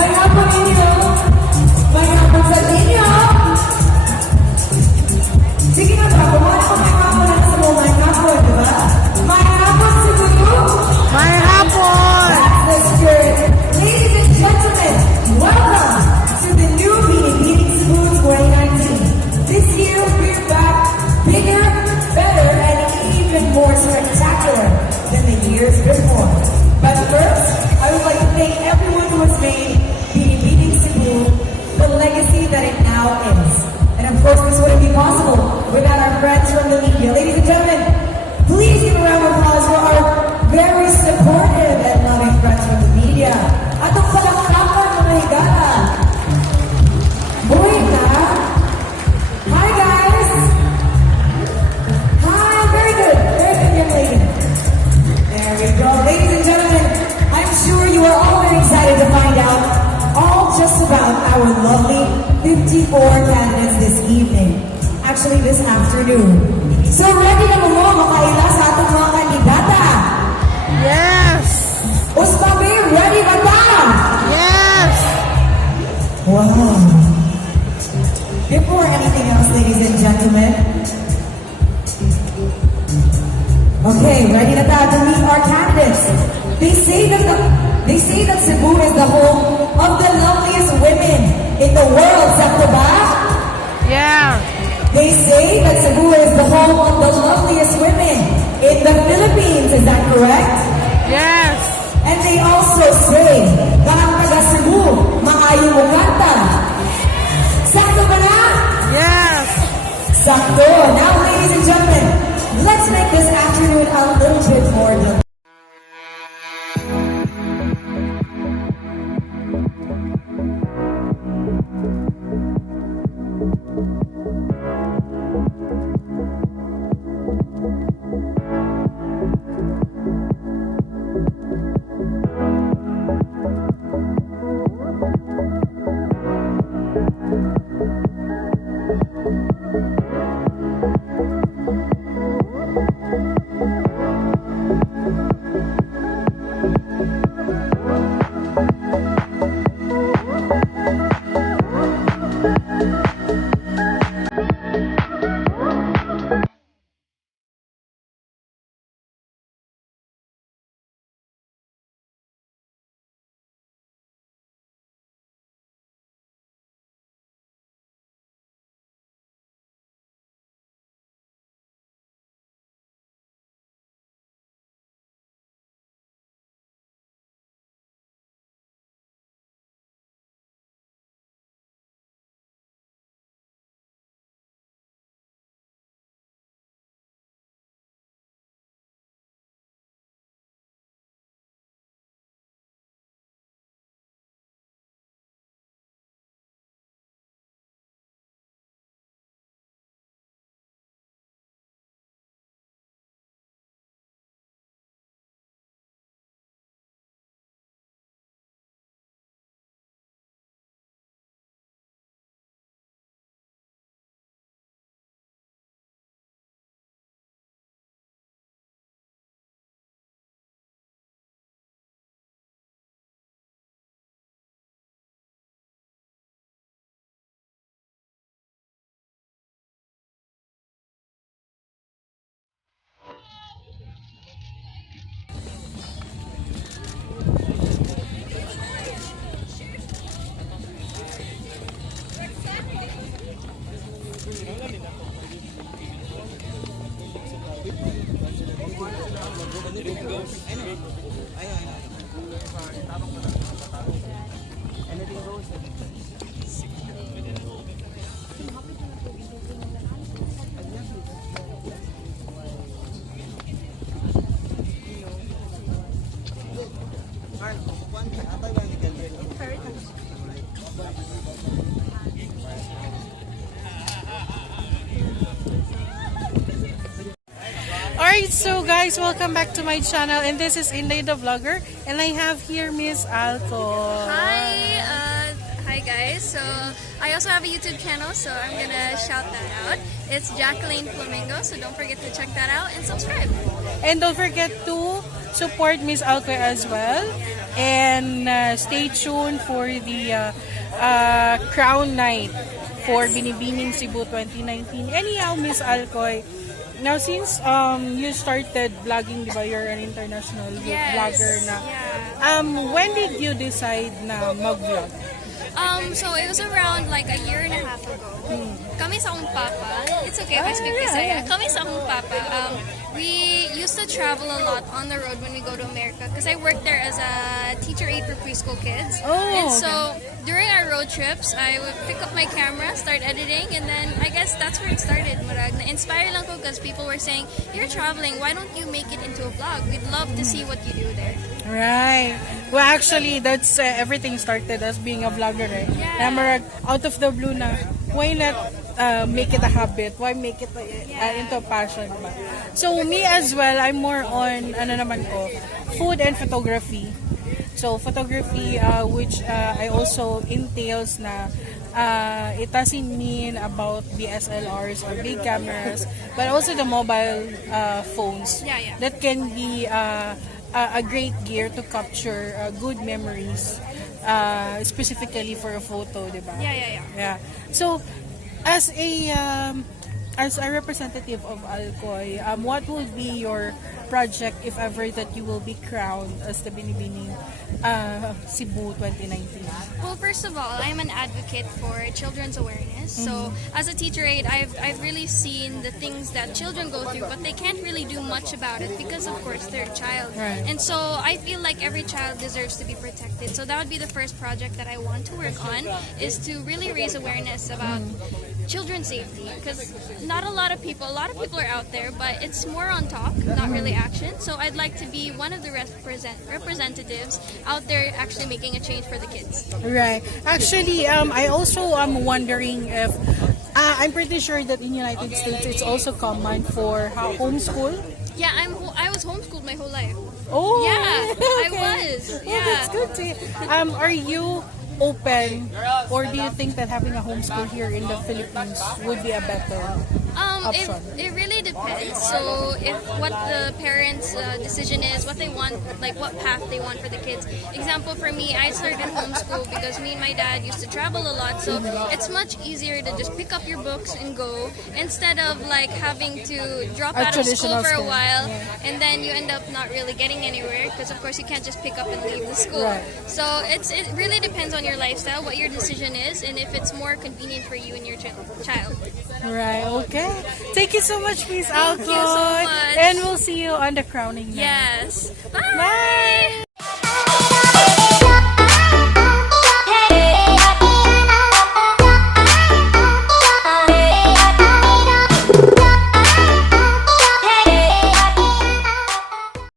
May hapon ninyo. May hapon sa inyo. Sige na ba, kumali ko may hapon na sa mga may hapon, di ba? May hapon Cebu. May hapon! That's the spirit. Ladies and gentlemen, welcome to the new Binibining Cebu 2019. This year we're back bigger, better, and even more spectacular than the years before. But first, I would like to thank everyone who has made Binibining Cebu the legacy that it now is. And of course, this wouldn't be possible without our friends from the media. Ladies and gentlemen, please give a round of applause for our very supportive and loving friends from the media. Atong palakpakan mga higala. Buhay na. Hi guys. Hi, very good. Very good, young lady. There we go. Ladies and gentlemen, I'm sure you are all very excited to find out all just about our lovely 54 candidates this evening. Actually, this afternoon. So ready na mo makaila sa atong mga kandidata? Yes! Uspabe, ready ba ta? Yes! Wow. Before anything else, ladies and gentlemen. Okay, ready na ta to meet our candidates. They say that Cebu is the home of the loveliest women in the world, sakto ba? Yeah! They say that Cebu is the home of the loveliest women in the Philippines, is that correct? Yes! And they also say na ang taga Cebu, maayo mo kanta. Sakto ba na? Yes! Sakto. Now, ladies and gentlemen, let's make this afternoon a little bit more delightful. Alright, so guys, welcome back to my channel, and this is Inday the Vlogger, and I have here Miss Alcoy. Hi guys. So I also have a YouTube channel, so I'm gonna shout that out. It's Jackelaine Flamingo, so don't forget to check that out and subscribe. And don't forget to support Miss Alcoy as well. And stay tuned for the Crown Night for Binibining Cebu 2019. Anyhow, Miss Alcoy, now since you started vlogging, di ba, you're an international vlogger na. Yeah. When did you decide na mag-vlog? So it was around like a year and a half ago. Kami sa akong papa, it's okay if I speak Bisaya. Kami sa akong papa, we used to travel a lot on the road when we go to America because I worked there as a teacher aide for preschool kids. And so during our road trips, I would pick up my camera, start editing, and then I guess that's where it started. Murag na-inspire lang ko because people were saying, you're traveling, why don't you make it into a vlog? We'd love to see what you do there. Right. Well, actually, that's everything started as being a vlogger, right? Yeah. Namarag, out of the blue na, why not make it a habit? Why make it into a passion? Ba? So, me as well, I'm more on, ano naman ko, food and photography. So, photography, which I also entails na it doesn't mean about DSLRs or big cameras, but also the mobile phones that can be a great gear to capture good memories, specifically for a photo, diba? Yeah. So, as a representative of Alcoy, what will be your project if ever that you will be crowned as the Binibining Cebu 2019? Well, first of all, I'm an advocate for children's awareness. So, as a teacher aide, I've really seen the things that children go through, but they can't really do much about it because, of course, they're a child. Right. And so, I feel like every child deserves to be protected. So, that would be the first project that I want to work on, is to really raise awareness about children's safety, because not a lot of people are out there, but it's more on talk, not really action. So I'd like to be one of the representatives out there actually making a change for the kids. Right. Actually, I also am wondering if I'm pretty sure that in United States it's also common for homeschool. Yeah, I was homeschooled my whole life. Oh, Yeah, okay. I was. Oh, Yeah. that's good to hear. Are you open, or do you think that having a homeschool here in the Philippines would be a better option? It really depends. So if what the parents' decision is, what they want, like what path they want for the kids. Example for me, I started homeschool because me and my dad used to travel a lot. So it's much easier to just pick up your books and go instead of like having to drop out of school for a while and then you end up not really getting anywhere because of course you can't just pick up and leave the school. Right. So it really depends on your lifestyle, what your decision is, and if it's more convenient for you and your child. Right, okay. Thank you so much, Miss Alcoy. Thank you so much. And we'll see you on the crowning night. Yes. Bye. Bye.